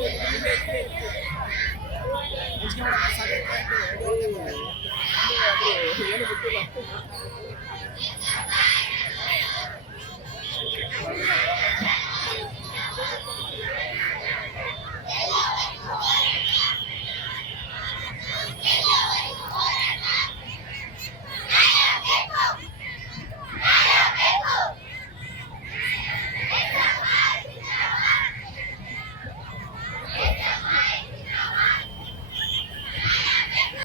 ಬಿಟ್ಟು